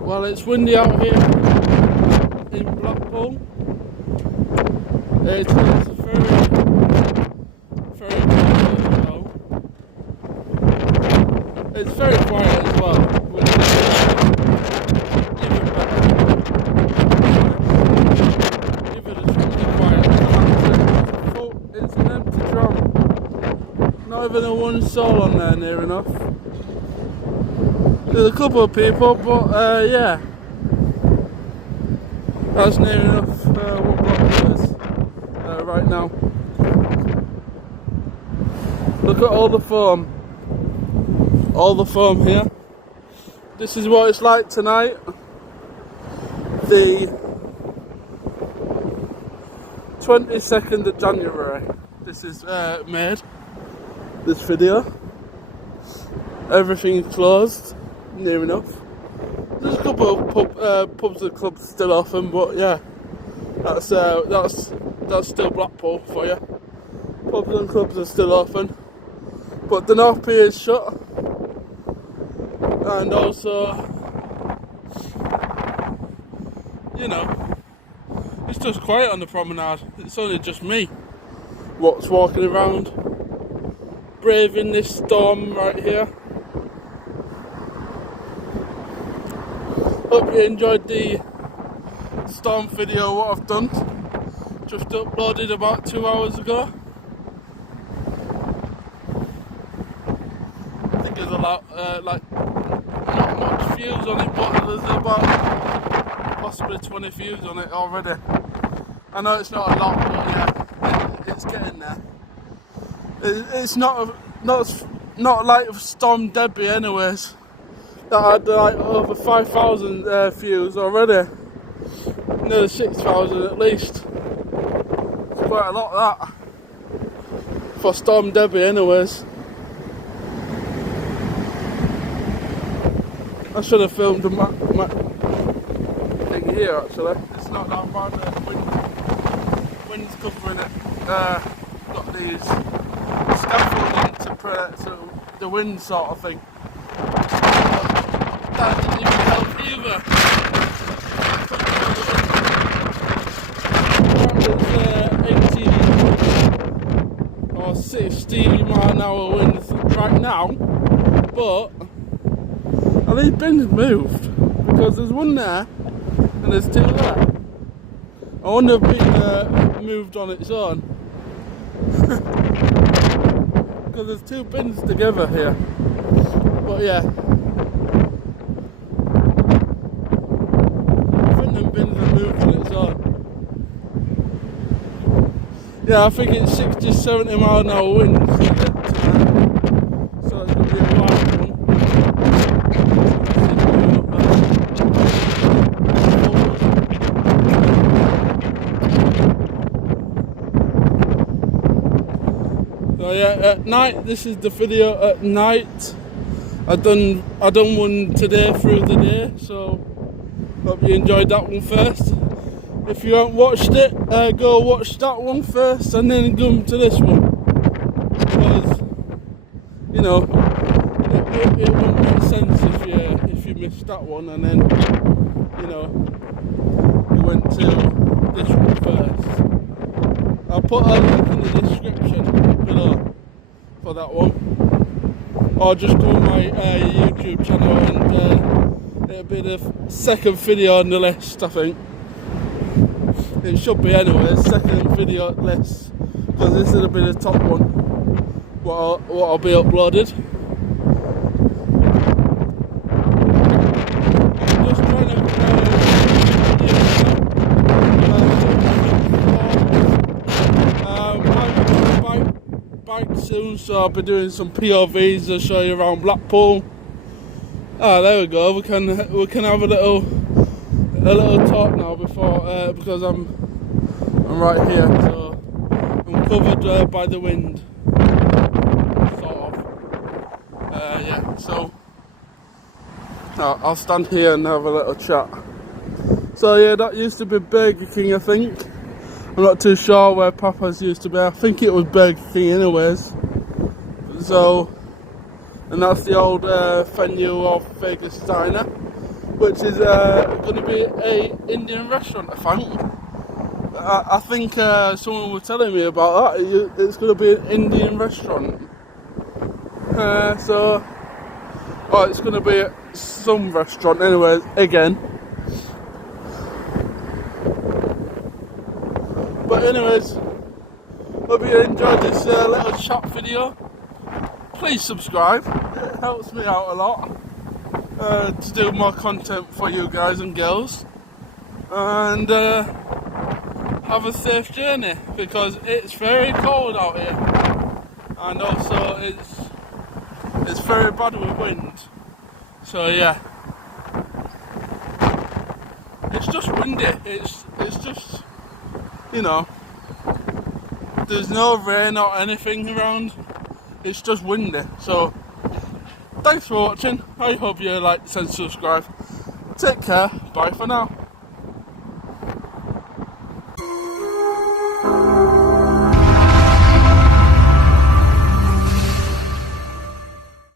Well, it's windy out here in Blackpool. It's very quiet as well. It's very quiet as well. Even better. Even extremely quiet. It's an empty tram. Not even a one soul on there near enough. There's a couple of people, but yeah, that's near enough what Blackpool is right now. Look at all the foam here. This is what it's like tonight. The 22nd of January. This is made. This video. Everything is closed. Near enough. There's a couple of pubs and clubs still open, but yeah, that's still Blackpool for you. Pubs and clubs are still open, but the North Pier is shut, and also, you know, it's just quiet on the promenade. It's only just me what's walking around, braving this storm right here. Hope you enjoyed the storm video what I've done. Just uploaded about 2 hours ago. I think there's a lot, not much views on it, but there's about possibly 20 views on it already. I know it's not a lot, but yeah, it's getting there. It's not like Storm Debbie anyways. That had like over 5,000 views already. Nearly 6,000 at least. It's quite a lot of that. For Storm Debbie anyways. I should have filmed the thing here actually. It's not that bad, the wind's covering it. Got these scaffolding to protect the wind sort of thing. That didn't even help either. 60-mile-an-hour winds right now, but are these bins moved? Because there's one there and there's two there. I wonder if it's moved on its own. Because there's two bins together here. But yeah, I think them bins are moved on its own. Yeah, I think it's 60-70-mile-an-hour winds tonight. So it's going to be a wild one. So yeah, at night, this is the video at night. I done one today through the day, so hope you enjoyed that one first. If you haven't watched it, go watch that one first and then come to this one. Because, you know, it wouldn't make sense if you missed that one and then, you know, you went to this one first. I'll put a link in the description below for that one. Or just go on my YouTube channel and it'll be the second video on the list, I think. It should be anyway, second video list, because this will be the top one, what I'll be uploaded. I'm just trying to bike soon, so I'll be doing some POVs to show you around Blackpool. Ah, there we go. We can have a little talk now before because I'm right here, so I'm covered by the wind, sort of. Yeah, so I'll stand here and have a little chat. So yeah, that used to be Burger King, I think. I'm not too sure where Papa's used to be. I think it was Burger King anyways. So, and that's the old venue of Vegas Diner, which is going to be a Indian restaurant, I think. I think someone was telling me about that. It's going to be an Indian restaurant. It's going to be some restaurant anyway, again. But anyways, hope you enjoyed this little chat video. Please subscribe, it helps me out a lot to do more content for you guys and girls. And have a safe journey, because it's very cold out here. And also it's very bad with wind. So yeah. It's just windy. It's just, you know, there's no rain or anything around. It's just windy. So thanks for watching. I hope you liked and subscribe. Take care. Bye for now.